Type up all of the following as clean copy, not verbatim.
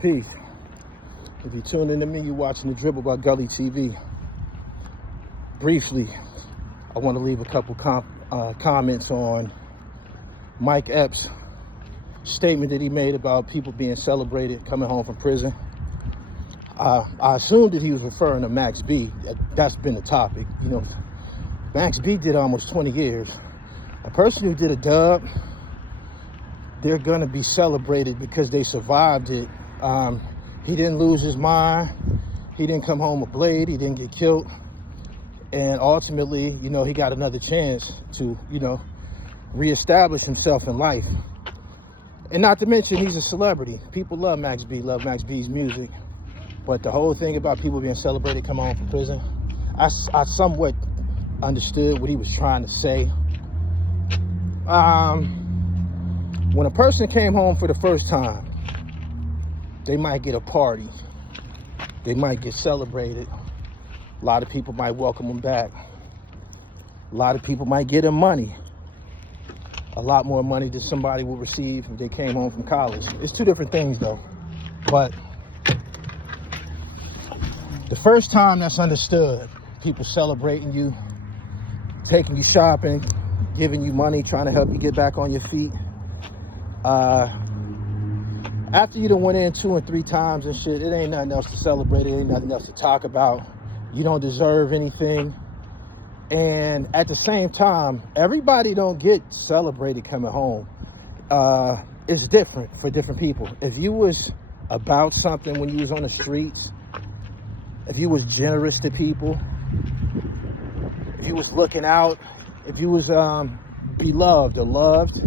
Peace. If you're tuning in to me, you're watching The Dribble by Gully TV. Briefly, I want to leave a couple comments on Mike Epps' statement that he made about people being celebrated coming home from prison. I assumed that he was referring to Max B. That's been the topic. You know, Max B did almost 20 years. A person who did a dub, they're going to be celebrated because they survived it. He didn't lose his mind. He didn't come home with Blade. He didn't get killed. And ultimately, you know, he got another chance to, you know, reestablish himself in life. And not to mention, he's a celebrity. People love Max B, love Max B's music. But the whole thing about people being celebrated coming home from prison, I somewhat understood what he was trying to say. When a person came home for the first time, they might get a party. They might get celebrated. A lot of people might welcome them back. A lot of people might get them money. A lot more money than somebody will receive if they came home from college. It's two different things though. But the first time that's understood, people celebrating you, taking you shopping, giving you money, trying to help you get back on your feet. After you done went in 2 and 3 times and shit, it ain't nothing else to celebrate. It ain't nothing else to talk about. You don't deserve anything. And at the same time, everybody don't get celebrated coming home. It's different for different people. If you was about something when you was on the streets, if you was generous to people, if you was looking out, if you was beloved or loved,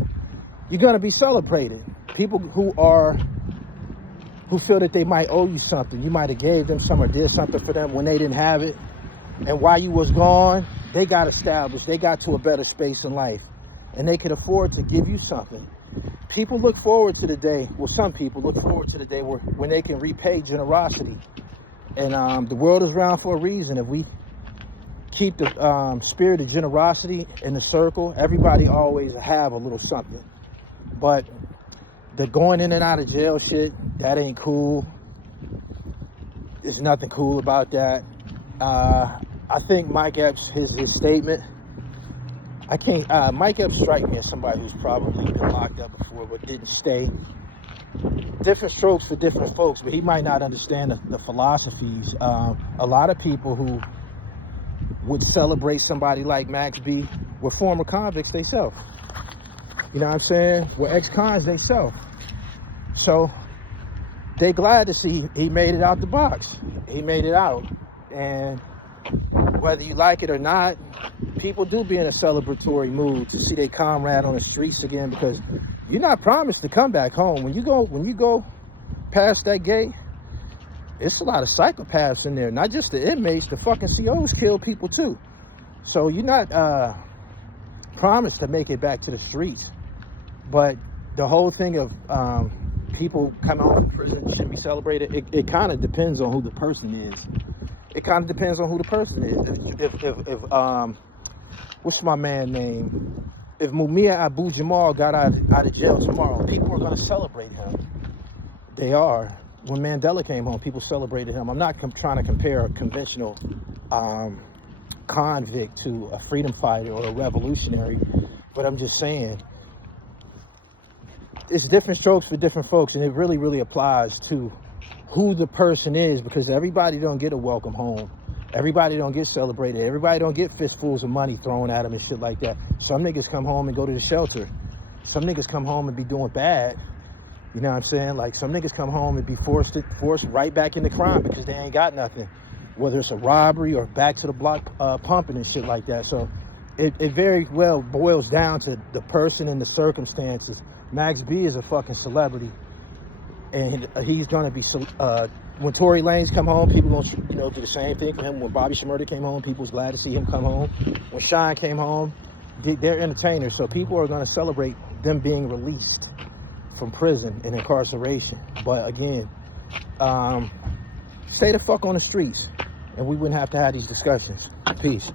you're gonna be celebrated. People who feel that they might owe you something, you might have gave them some or did something for them when they didn't have it, and while you was gone, they got established, they got to a better space in life, and they could afford to give you something. People look forward to the day, well, some people look forward to the day when they can repay generosity. And the world is round for a reason. If we keep the spirit of generosity in the circle, everybody always have a little something. But the going in and out of jail shit, that ain't cool. There's nothing cool about that. I think Mike Epps, his statement, Mike Epps strike me as somebody who's probably been locked up before but didn't stay. Different strokes for different folks, but he might not understand the philosophies. A lot of people who would celebrate somebody like Max B were former convicts themselves. You know what I'm saying? Were ex-cons themselves. So they glad to see he made it out the box. He made it out. And whether you like it or not, people do be in a celebratory mood to see their comrade on the streets again, because you're not promised to come back home. When you go past that gate, it's a lot of psychopaths in there. Not just the inmates, the fucking COs kill people too. So you're not promised to make it back to the streets. But the whole thing of people coming home from prison should be celebrated, it kind of depends on who the person is. It kind of depends on who the person is. If what's my man name? If Mumia Abu-Jamal got out of jail tomorrow, people are going to celebrate him. They are. When Mandela came home, people celebrated him. I'm not trying to compare a conventional convict to a freedom fighter or a revolutionary, but I'm just saying, it's different strokes for different folks, and it really, really applies to who the person is, because everybody don't get a welcome home. Everybody don't get celebrated. Everybody don't get fistfuls of money thrown at them and shit like that. Some niggas come home and go to the shelter. Some niggas come home and be doing bad. You know what I'm saying? Like, some niggas come home and be forced right back into crime because they ain't got nothing. Whether it's a robbery or back to the block pumping and shit like that. So it very well boils down to the person and the circumstances. Max B is a fucking celebrity. And he's gonna be, when Tory Lanez come home, people gonna, you know, do the same thing for him. When Bobby Shmurda came home, people was glad to see him come home. When Shine came home, they're entertainers. So people are gonna celebrate them being released from prison and incarceration. But again, stay the fuck on the streets, and we wouldn't have to have these discussions. Peace.